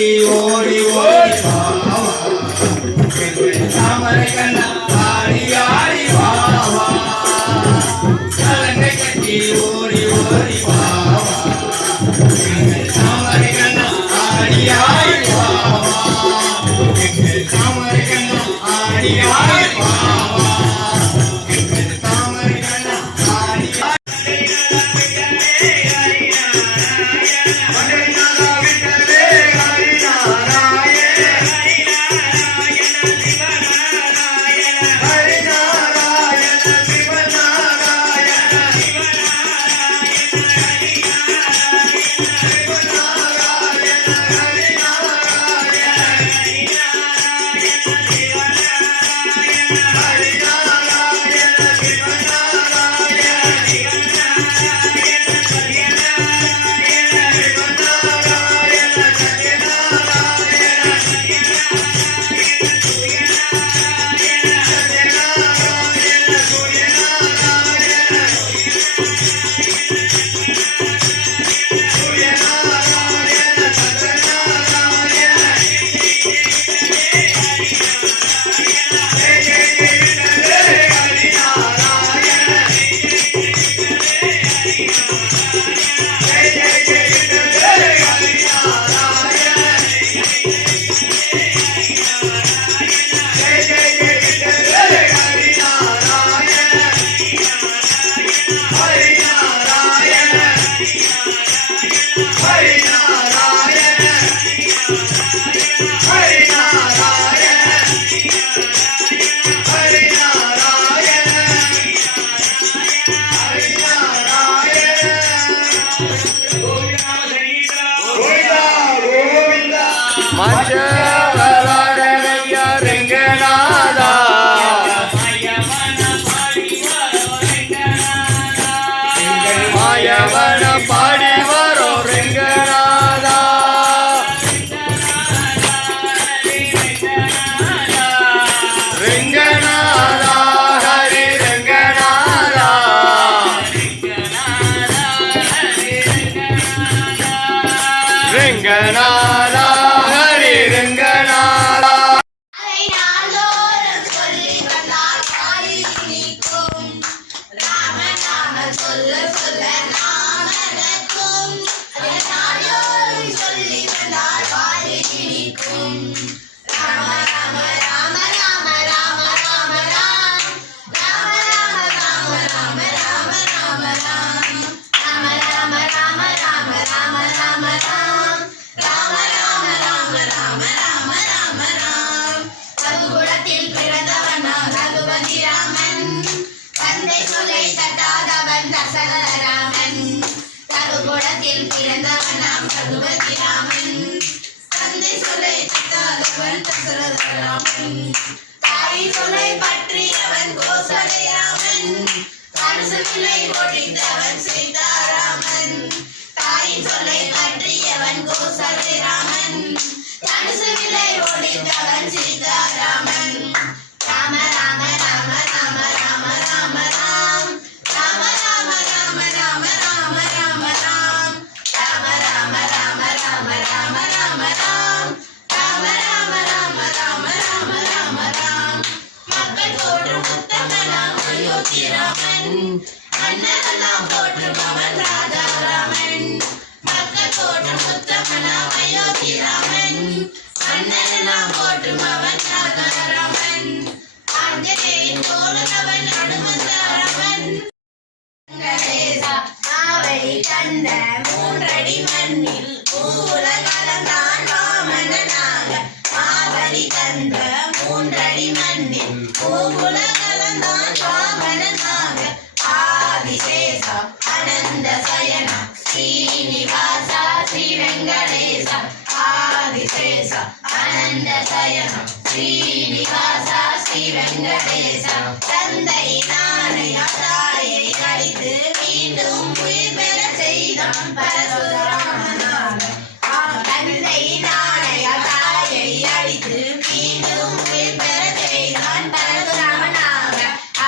கட்டி ஓடி ஓடி வாவா தாமரை கண்ணா ஆடி ஆடி வாவா கலங்கை கட்டி ஓடி ஓடி வாவா தாமரை கண்ணா ஆடி ஆடி வாவா தாமரை கண்ணா ஆடி ஆடி வாவா தாமரை கண்ணா ஆடி பாடி வரோம் ரெங்கநாதா ரெங்கநாதா ஹரி ரெங்கநாதா ரெங்கநாதா ஹரி ரெங்கநாதா தாய் சொல்லை பற்றியவன் கோசலைராமன் கனசுகளை ஒழித்தவன் சீதாராமன் தாயின் சொல்லை பற்றியவன் கோசலைராமன் கனசுகளை ஒழித்தவன் சீதாராமன் ராம ராம ராம ராம ராம ராம ராம் ராம ராம ராம ராம ராம ராம ராம் ராம ராம ராம ராம ராம ராம ராம் ராம ராம ராம ராம ராம ராம ராம் மக்கள் போற்றும் உத்தமனாம் அயோத்திராமன் மன்னரெல்லாம் போற்றுபவன் ராஜாராமன் மக்கள் போற்றும் உத்தமனாம் அயோத்திராமன் மன்னரெல்லாம் போற்றுபவன் ராஜாராமன் ஆஞ்சநேயன் போலுறவன் அனுமந்தாராமன் மாவழி கண்ட மூன்றடி மண்ணில் பூலகலந்தான் வாமனாக மாவழி கண்ட மூன்றடி மண்ணில் பூலகலந்தான் வாமனாக ஆதிசேஷ அனந்த சயன ஸ்ரீனிவாச ஸ்ரீ வெங்கடேச ஆதிசேஷ அனந்த சயன ஸ்ரீனிவாச ஸ்ரீ வெங்கடேச தந்தை நானைய தாயை அழித்து மீண்டும் உயிர் பெற செய்தான் பரசுராமனாக தந்தை நானைய தாயை அழித்து மீண்டும் உயிர் பெற செய்தான் பரசுராமனாக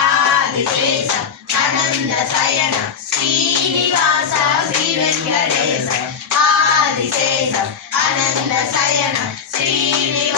ஆதிசேஷ அனந்த சயன ஸ்ரீனிவாச ஸ்ரீ வெங்கடேச ஆதிசேஷ ஆனந்த சயனம் ஸ்ரீனிவாச